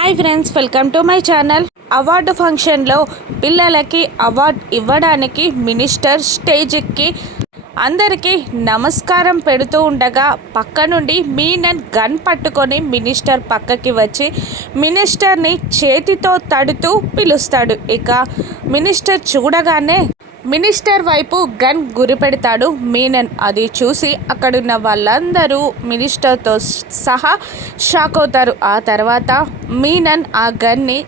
Hi friends welcome to my channel. Award ఫంక్షన్లో పిల్లలకి award ఇవ్వడానికి మినిస్టర్ స్టేజ్ ఎక్కి అందరికీ నమస్కారం పెడుతూ ఉండగా పక్క నుండి మీనన్ గన్ పట్టుకొని మినిస్టర్ పక్కకి వచ్చి మినిస్టర్ని చేతితో తడుతూ పిలుస్తాడు. ఇక మినిస్టర్ చూడగానే మినిస్టర్ వైపు గన్ గురిపెడతాడు మీనన్. అది చూసి అక్కడున్న వాళ్ళందరూ మినిస్టర్తో సహా షాక్ అవుతారు. ఆ తర్వాత మీనన్ ఆ గన్ని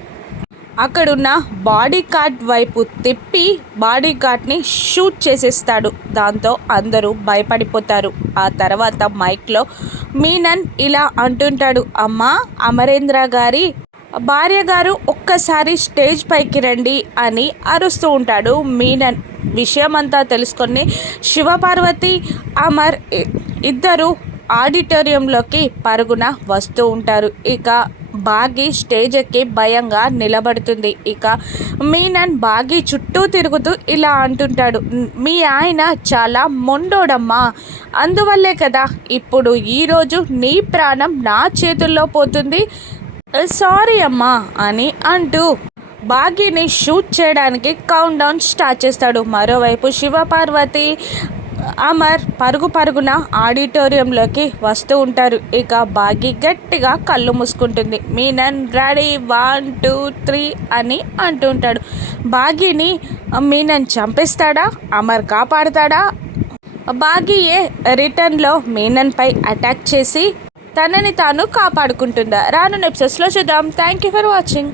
అక్కడున్న బాడీ గార్డ్ వైపు తిప్పి బాడీ గార్డ్ని షూట్ చేసేస్తాడు. దాంతో అందరూ భయపడిపోతారు. ఆ తర్వాత మైక్లో మీనన్ ఇలా అంటుంటాడు అమ్మా అమరేంద్ర గారి భార్య గారు ఒక్కసారి స్టేజ్ పైకి రండి అని అరుస్తూ ఉంటాడు. మీనన్ విషయమంతా తెలుసుకొని శివపార్వతి అమర్ ఇద్దరు ఆడిటోరియంలోకి పరుగున వస్తూ ఉంటారు. ఇక బాగి స్టేజ్ ఎక్కి భయంగా నిలబడుతుంది. ఇక మీనన్ బాగి చుట్టూ తిరుగుతూ ఇలా అంటుంటాడు. మీ ఆయన చాలా మొండోడమ్మా. అందువల్లే కదా ఇప్పుడు ఈరోజు నీ ప్రాణం నా చేతుల్లో పోతుంది. సారీ అమ్మా అని అంటూ బాగీని షూట్ చేయడానికి కౌంట్ డౌన్ స్టార్ట్ చేస్తాడు. మరోవైపు శివపార్వతి అమర్ పరుగు పరుగున ఆడిటోరియంలోకి వస్తూ ఉంటారు. ఇక బాగి గట్టిగా కళ్ళు మూసుకుంటుంది. Menon ready? One two three అని అంటూ ఉంటాడు. మీనన్ చంపేస్తాడా? అమర్ కాపాడుతాడా? బాగీయే రిటర్న్లో మీనన్పై అటాక్ చేసి తనని తాను కాపాడుకుంటుందా? రాను ఎపిసోడ్స్లో చూద్దాం. Thank you for watching